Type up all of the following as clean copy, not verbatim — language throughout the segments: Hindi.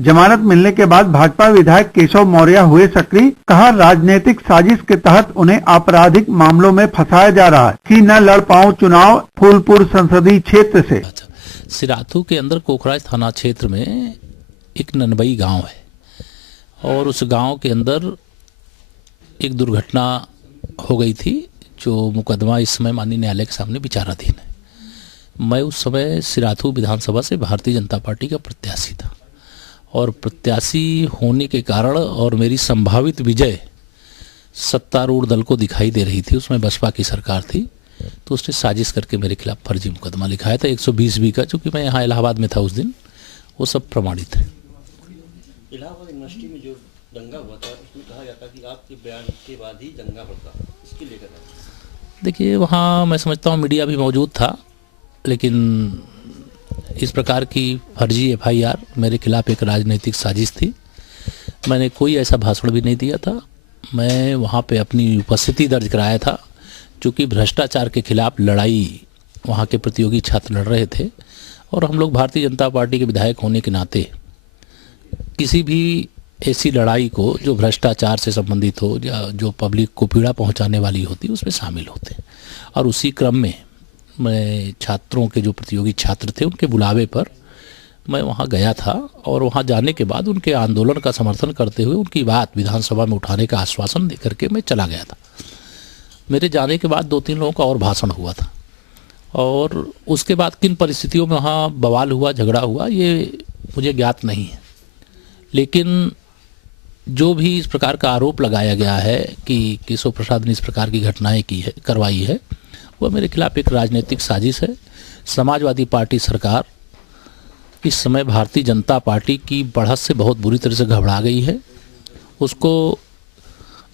जमानत मिलने के बाद भाजपा विधायक केशव मौर्य हुए सक्रिय, कहा राजनीतिक साजिश के तहत उन्हें आपराधिक मामलों में फंसाया जा रहा है कि न लड़ पाऊं चुनाव फूलपुर संसदीय क्षेत्र से। सिराथू के अंदर कोखराज थाना क्षेत्र में एक ननबई गांव है और उस गांव के अंदर एक दुर्घटना हो गई थी जो मुकदमा इस समय माननीय न्यायालय के सामने विचाराधीन है। मैं उस समय सिराथू विधानसभा से भारतीय जनता पार्टी का प्रत्याशी था और प्रत्याशी होने के कारण और मेरी संभावित विजय सत्तारूढ़ दल को दिखाई दे रही थी, उसमें बसपा की सरकार थी, तो उसने साजिश करके मेरे खिलाफ फर्जी मुकदमा लिखाया था 120B का, चूँकि मैं यहाँ इलाहाबाद में था उस दिन, वो सब प्रमाणित है। इलाहाबाद यूनिवर्सिटी में जो दंगा हुआ था उसमें कहा जाता कि आपके बयान के बाद ही दंगा बढ़ता, इसके लेकर देखिए वहाँ मैं समझता हूँ मीडिया भी मौजूद था, लेकिन इस प्रकार की फर्जी FIR मेरे खिलाफ एक राजनीतिक साजिश थी। मैंने कोई ऐसा भाषण भी नहीं दिया था, मैं वहाँ पे अपनी उपस्थिति दर्ज कराया था, चूँकि भ्रष्टाचार के खिलाफ लड़ाई वहाँ के प्रतियोगी छात्र लड़ रहे थे और हम लोग भारतीय जनता पार्टी के विधायक होने के नाते किसी भी ऐसी लड़ाई को जो भ्रष्टाचार से संबंधित हो या जो पब्लिक को पीड़ा पहुंचाने वाली होती उसमें शामिल होते हैं। और उसी क्रम में मैं छात्रों के जो प्रतियोगी छात्र थे उनके बुलावे पर मैं वहां गया था और वहां जाने के बाद उनके आंदोलन का समर्थन करते हुए उनकी बात विधानसभा में उठाने का आश्वासन देकर के मैं चला गया था। मेरे जाने के बाद 2-3 लोगों का और भाषण हुआ था और उसके बाद किन परिस्थितियों में वहाँ बवाल हुआ, झगड़ा हुआ, ये मुझे ज्ञात नहीं है। लेकिन जो भी इस प्रकार का आरोप लगाया गया है कि केशव प्रसाद ने इस प्रकार की घटनाएं करवाई है, वह मेरे खिलाफ एक राजनीतिक साजिश है। समाजवादी पार्टी सरकार इस समय भारतीय जनता पार्टी की बढ़त से बहुत बुरी तरह से घबरा गई है। उसको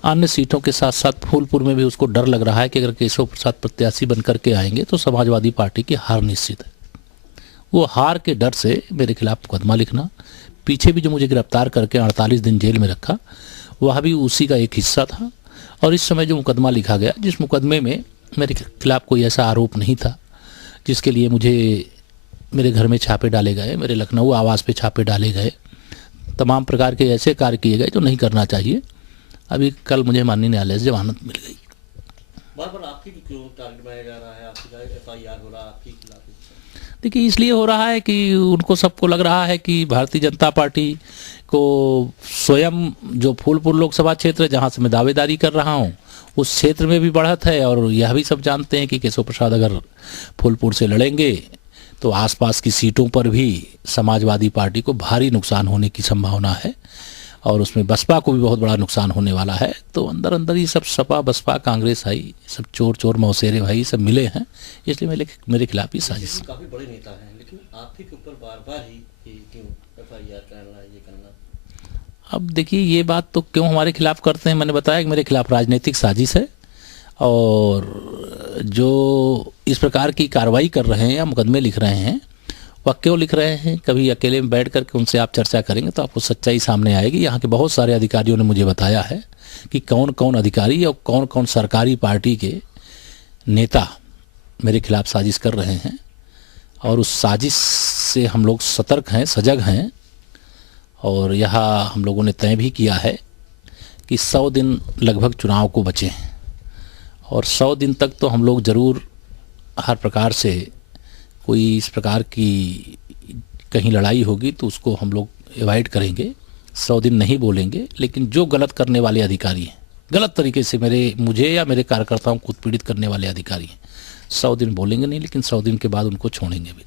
अन्य सीटों के साथ साथ फूलपुर में भी उसको डर लग रहा है कि अगर केशव प्रसाद प्रत्याशी बनकर के आएंगे तो समाजवादी पार्टी की हार निश्चित है। वो हार के डर से मेरे खिलाफ मुकदमा लिखना, पीछे भी जो मुझे गिरफ्तार करके 48 दिन जेल में रखा वह भी उसी का एक हिस्सा था। और इस समय जो मुकदमा लिखा गया, जिस मुकदमे में मेरे खिलाफ कोई ऐसा आरोप नहीं था जिसके लिए मुझे मेरे घर में छापे डाले गए, मेरे लखनऊ आवास पे छापे डाले गए, तमाम प्रकार के ऐसे कार्य किए गए जो नहीं करना चाहिए। अभी कल मुझे माननीय न्यायालय से जमानत मिल गई। बार-बार आपकी क्यों टारगेट बनाया जा रहा है? आपकी FIR हो रहा है आपके खिलाफ? देखिए इसलिए हो रहा है कि उनको सबको लग रहा है कि भारतीय जनता पार्टी को स्वयं जो फूलपुर लोकसभा क्षेत्र है जहाँ से मैं दावेदारी कर रहा हूँ उस क्षेत्र में भी बढ़त है और यह भी सब जानते हैं कि केशव प्रसाद अगर फूलपुर से लड़ेंगे तो आसपास की सीटों पर भी समाजवादी पार्टी को भारी नुकसान होने की संभावना है और उसमें बसपा को भी बहुत बड़ा नुकसान होने वाला है। तो अंदर अंदर ही सब सपा बसपा कांग्रेस आई, सब चोर चोर मौसेरे भाई सब मिले हैं, इसलिए मेरे खिलाफ ही साजिश। काफी बड़े नेता हैं लेकिन आपके ऊपर बार-बार ही क्यों FIR करना, ये करना? अब देखिए ये बात तो क्यों हमारे खिलाफ करते हैं, मैंने बताया कि मेरे खिलाफ राजनीतिक साजिश है और जो इस प्रकार की कार्रवाई कर रहे हैं या मुकदमे लिख रहे हैं वह क्यों लिख रहे हैं, कभी अकेले में बैठ करके उनसे आप चर्चा करेंगे तो आपको सच्चाई सामने आएगी। यहाँ के बहुत सारे अधिकारियों ने मुझे बताया है कि कौन कौन अधिकारी और कौन कौन सरकारी पार्टी के नेता मेरे खिलाफ साजिश कर रहे हैं और उस साजिश से हम लोग सतर्क हैं, सजग हैं और यह हम लोगों ने तय भी किया है कि 100 दिन लगभग चुनाव को बचे हैं और 100 दिन तक तो हम लोग ज़रूर हर प्रकार से कोई इस प्रकार की कहीं लड़ाई होगी तो उसको हम लोग अवॉइड करेंगे, 100 दिन नहीं बोलेंगे। लेकिन जो गलत करने वाले अधिकारी हैं, गलत तरीके से मुझे या मेरे कार्यकर्ताओं को उत्पीड़ित करने वाले अधिकारी हैं, 100 दिन बोलेंगे नहीं, लेकिन 100 दिन के बाद उनको छोड़ेंगे भी।